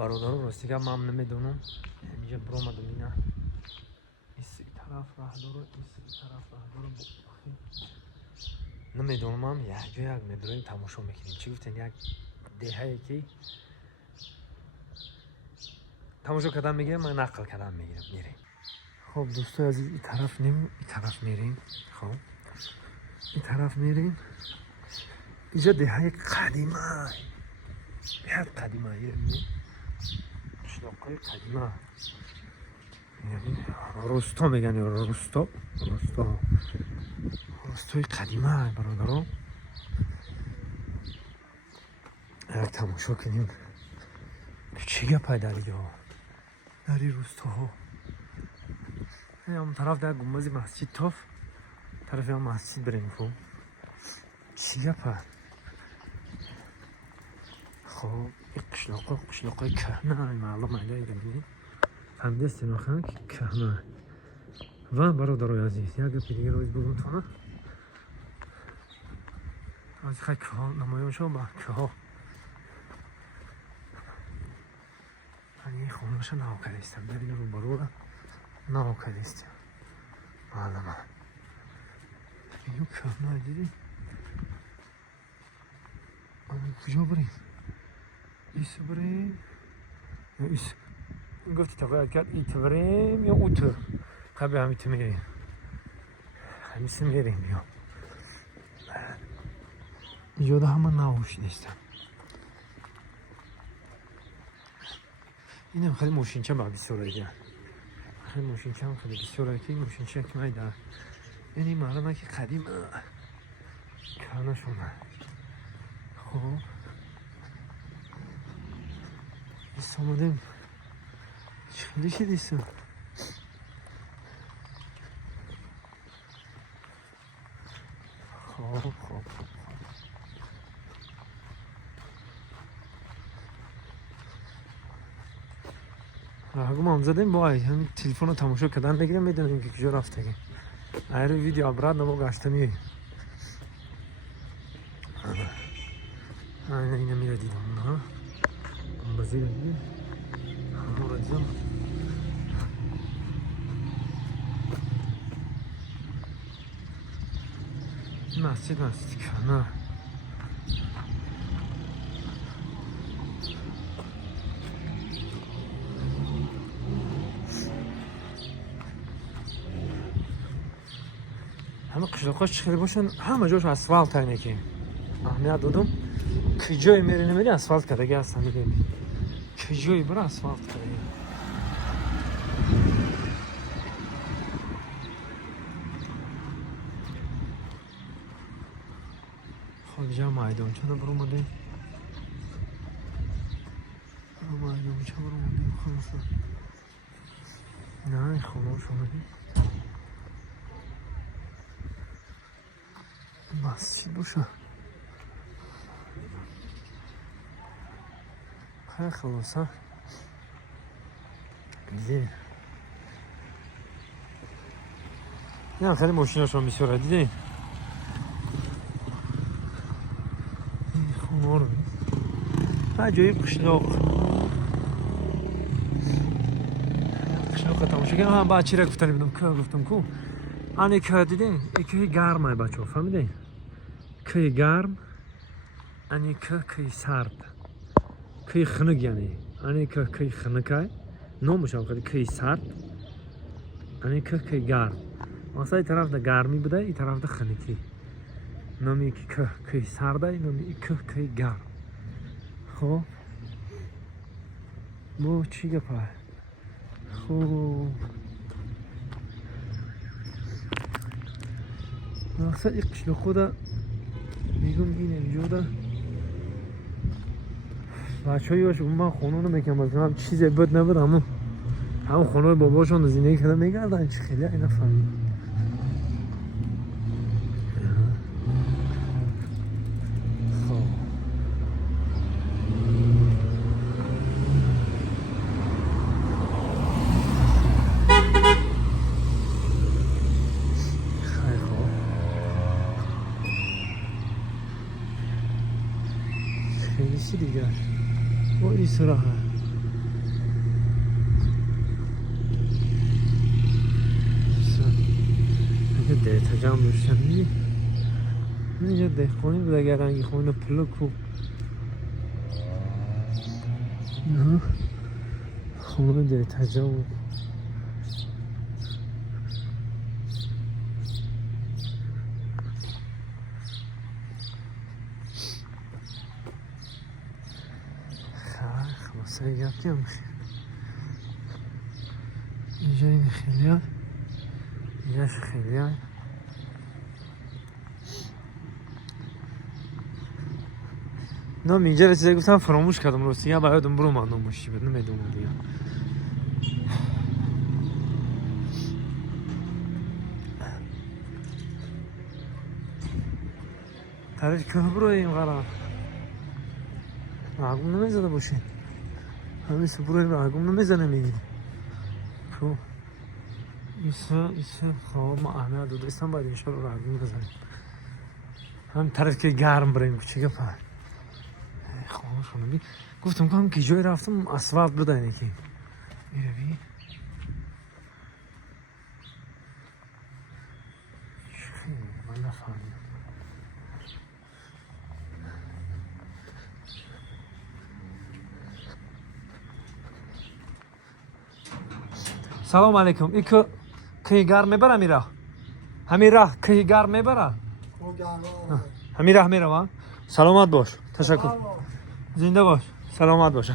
برادران راستی که من نمیدونم اینجا برآمدم اینا این طرف راه داره این طرف راه داره نمیدونم هم یک جا یک میدونیم تماشا میکنیم چی گفتن یک دهه که تماشا کردن میگیریم من نقل کردن میریم خب دوستای عزیز این طرف نیم این طرف میریم خب این طرف میریم اینجا دهه قدیمه بیاد قدیمه میریم قشلاقای قدیمه یعنی روستا میگن یا روستای قدیمه برادران یک تماشا کنیم چی گپه در اینجا در این روستاها همون طرف در گنبد مسجد تاف طرف هم مسجد بریم خب چی گپه خب این قشلاقای کهنه معلوم علیه ببینید فهمیده استناخه که کهنه و برادرای عزیز یک گپ دیگه روز بگم تانه از خیلی که ها نمایان شد با که ها من این خونهاش ناکریستم ببینه رو برو را ناکریستم معلومه اینو کهنه دیدی کجا بریم ایسو بریم یا ایسو گفتی تقویت کرد ایتو بریم یا اوتو خب همیتو میریم همیسه میریم یا اینجا همه ناوش نیستم اینم خیلی موشینچه با بسیاره دیگه خیلی موشینچه هم خیلی بسیاره که این موشینچه که من در یعنی معلومه که قدیم کهنه شونه خب ایست آمدیم خیلی شدیستم خب اگه ما هم زدیم باید همین تلفن رو تماشا کردن بگیرم میدونیم که کجا رفته که اگر ویدیو ابراد نبا گشته میگیم اینه میره دیدم ها بازی رو دیدیم همه رو دیدم مسجد کنه همه قشلاقاش چه خیلی باشن همه جاش اسفالت اینه که اهمیت دادم که جایی میری نمیری اسفالت کردگی هستن میدیم که جایی برای اسفالت کردگی خب اینجا مایدون چه برو مده مایدون چه برو مده خلاصا نه خلاص اومدی مسجد باشه خیلی خلاصه دیدی نه خیلی ماشیناش هم بسیاره دیدی این خونه رو ها جایی قشلاق تماشا کنم هم باید چی را گفتنی بدم که گفتم کو آنی که دیدی این که گرمه بچه ها فهمیدی که گرم آنی که سرد که خنک یعنی آنی که خنکه نامش هم خیلی که سرد آنی که گرم واسه این طرف ده گرمی بوده این طرف ده خنکی نامی که سرده نامی که گرم خب بو چی گپه خب مقصد این قشل خود میگم این اینجا ده بچه هایی باشه من خونه رو میکنم از هم چیزی بد نبود همون خونه باباشون زندگی کردن میگردن چی خیلی اینا فهمید خیلی دیگر با این سراحه دیتا جمع بشتم اینجا دهقانی بود اگر رنگی خونه پلک و خونه دیتا جمع خلاصه گفت که میخواه اینجا این خیلیان اینجاش خیلیان نام اینجا رسیده گفتم فراموش کردم راستی یا باید برو ماندم باشی بدون میدونم دیگه طرف که برو این قرار معقوم نمیزده باشه همین سپروی معقوم نمیزنه میگیری تو ایسه خواه ما احمد دو دستم باید اینشا رو معقوم بزنیم هم طرف که گرم بریم چه گفت خواه شونه بی گفتم که هم که جای رفتم اسفالت بده اینه که میره بی چه من نفهمیدم سلام علیکم ای که گرم میبره میره همین راه که گرم میبره همین راه میره ما سلامت باش تشکر زنده باش سلامت باش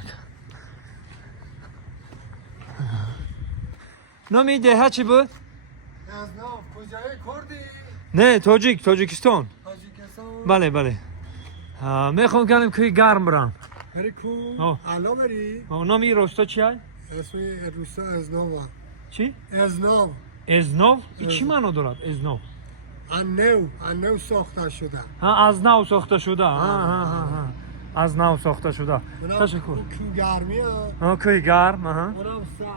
نامی دهه چی بود؟ کجای کردی؟ نه تاجیکستان بله بله میخوام کنم که گرم برم بری کو؟ الان بری؟ نامی روستا چی هست؟ اسم روستا ازنو چی؟ ازنو ازنو؟ چی معنی دارد ازنو؟ انو ساخته شده از نو ساخته شده از نو ساخته شده تشکر کو گرمی که گرم اونم سرد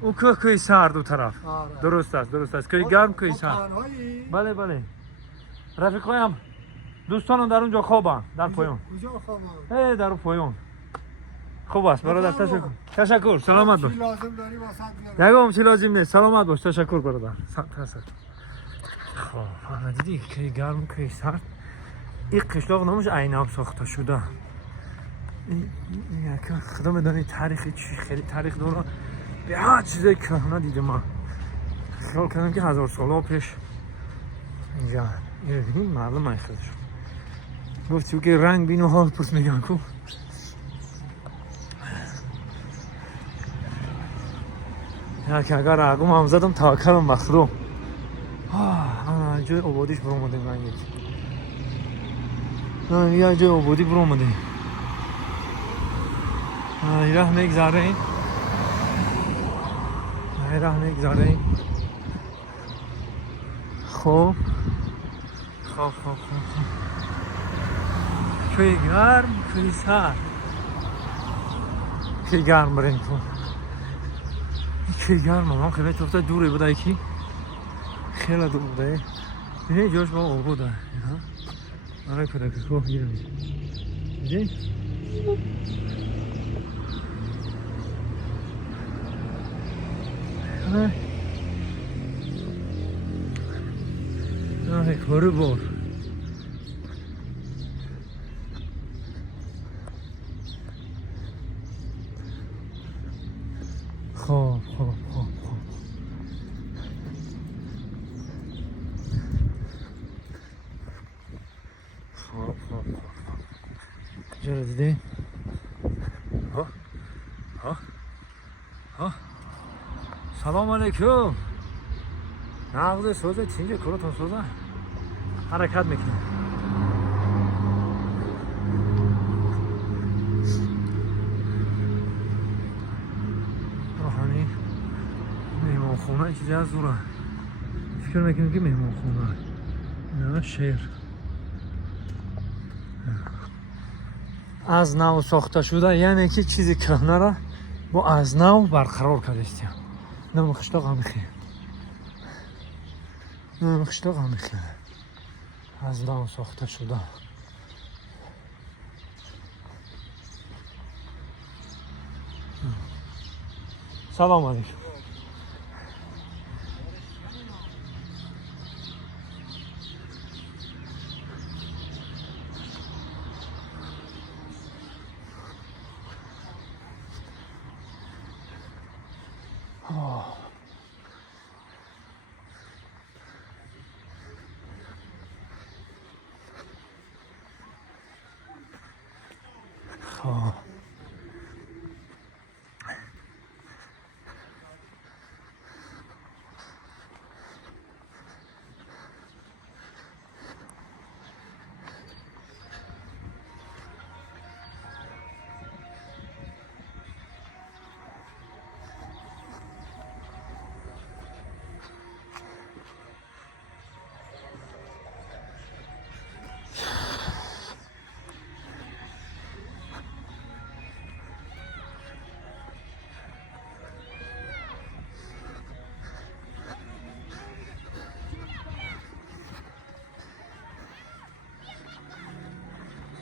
او که سرد دو طرف درست است که گرم که سرد بله بله رفیقایم دوستانم در اونجا خوابن در پایان کجا خوابن؟ در پایان خوب است برادر تشکر سلامت باش چی لازم داری واسه یگام چی لازم نیست سلامت باش تشکر برادر تشکر خب حالا دیدی که گرم که سرد این قشلاق نامش عیناب ساخته شده این خدا میدانی تاریخی چی خیلی تاریخ داره به هر چیزی که ندیدم من خیال کردم که 1000 سال پیش اینجا این معلوم های خودش گفت که رنگ بین و حال پس میگن کو یا که اگر اگم هم زدم تاکرم مخروم جای عبادیش برو اومده من یه جای عبادی برو اومده ایره میگذاره این خب که گرم که سرد که گرم بریم کن که گرم هم خیلی توفته دوری بوده یکی خیلی دور بوده اینه جاش با او بوده آره کده که کوه گیرم دیدی؟ آره کاره بار خوب جا دیدی؟ سلام علیکم نقض سوزه چینجه کراتون سوزه حرکت میکنه روحانی مهمان خونه چیزی از دوره فکر میکنم که مهمان خونه نه شهر از نو ساخته شده یعنی که چیزی کهنه را با از نو برقرار کردیم نم خشتاق هم میخواه از نو ساخته شده سلام علیکم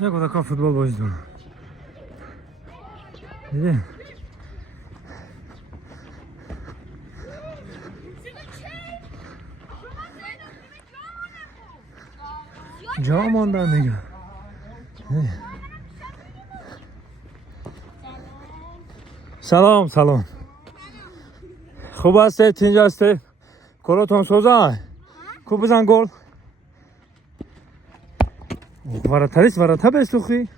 Jak taka futbol bozdu. Dedi. جا ماندم دیگه. سلام سلام. خوب هستید اینجا هستید؟ گلتون سوزه؟ خوب بزن گل. وراتریس وراتر بستوخی؟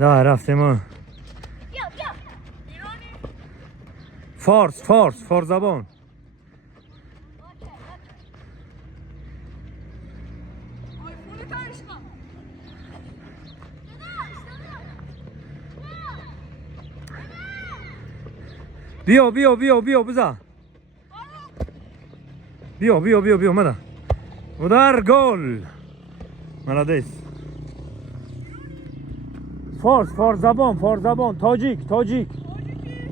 نه رفتیم ما. فارس زبان. بیا بزن. بیا ماذا ودار جول молодец فارس زبان تاجیک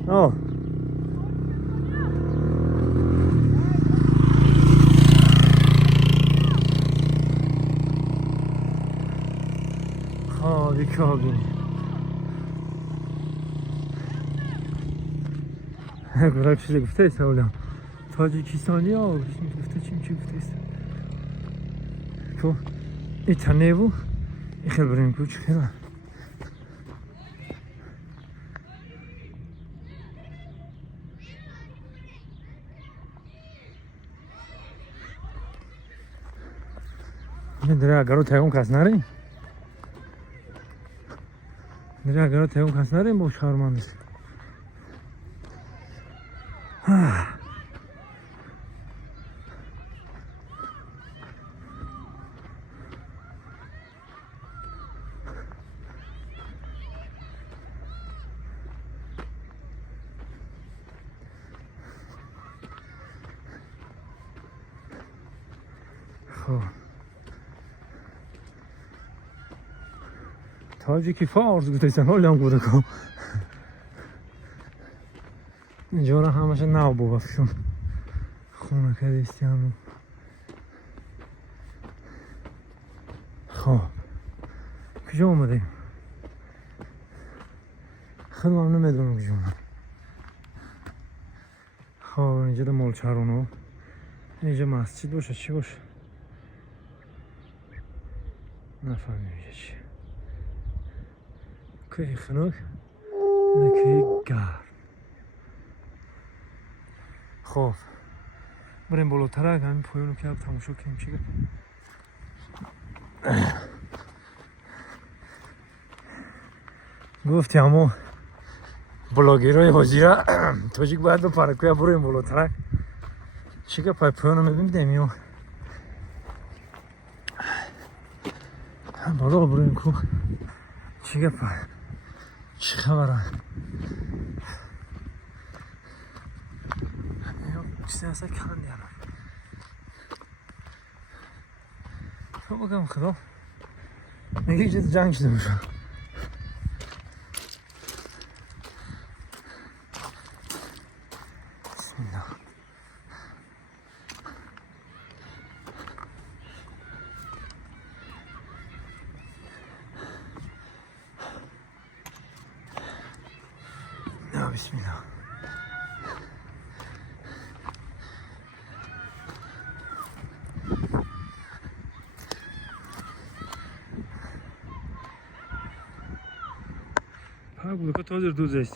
آه خوابی گفتم چیزی گفته است اولا تاجیکستانی ها گفته چی گفته تو این تنه بود این خیلی بریم کوچ خیلی داره اگر تایم کس نریم با شهرمان است تاجیکی فارس گفته ایستن حالی هم بوده کن اینجا را همشه نو ببافشون خونه که دیستیانو خب کجا اومدیم خیلی هم نمیدونم کجا اومدیم خب اینجا ده مولچارونو اینجا مسجد باشه چی باشه نفهمیم اینجا چی که خنک نکی گرم خب بریم بالاتر همین پایانو که تماشا کنیم چی گفتی اما بلاگرای حاجیره تاجیک باید به پرکوی بریم بالاتر چی که پایانو میبینیم یا بالا بریم کو چی که چی خبره چیزی هسته کند یعنی تو بگم خدا نگه چیز جنگ شده بشه بسم الله بسم الله Как бы кто тут здесь?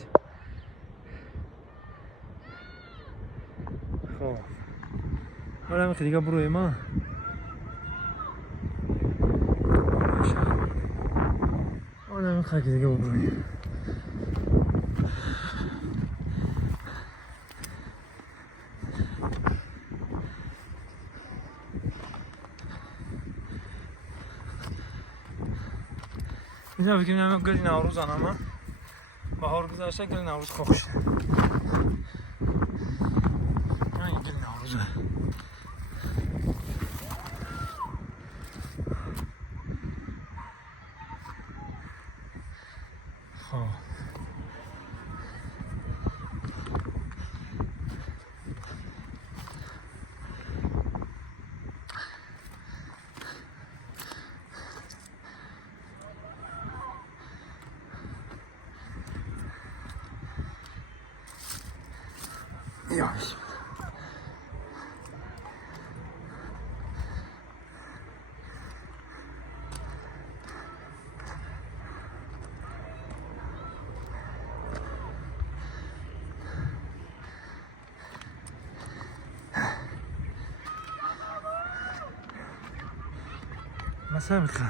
Хо. Барам хидига буроем, а? Барам хидига буроем. اینجا فکر می‌کنم گلی نوروز آنما بهار گذشته گلی نوروز خوش این گلی نوروزه خب یاش مساء الخير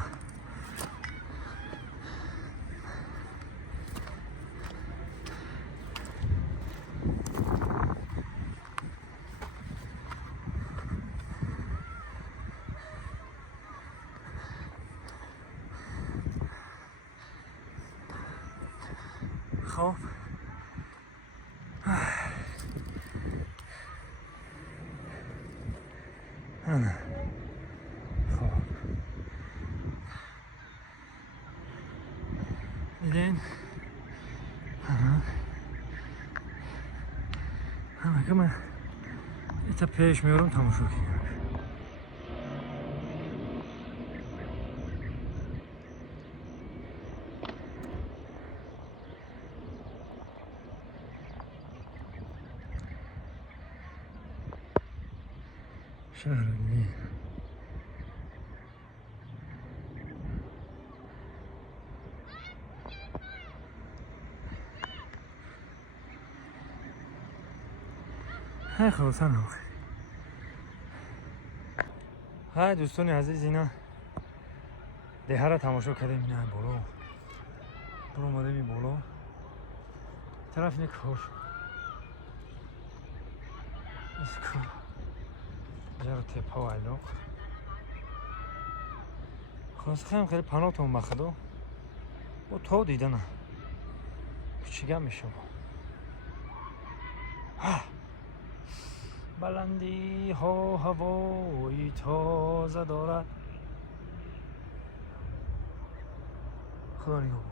خب خب دیدین همه که من ایتا پیش میارم تماشا کنیم شهر دیگه های خلاصان آخر های دوستان عزیز اینا دیه را تماشا کردیم اینا بالا برو اومدیم این بالا طرف اینه کار ایست کار اینجا رو تپه و علاق خلاص خیلی پناه تون بخدا با تا دیدنه چیگه میشه بلندی ها هوایی تازه دارد خدا نگاه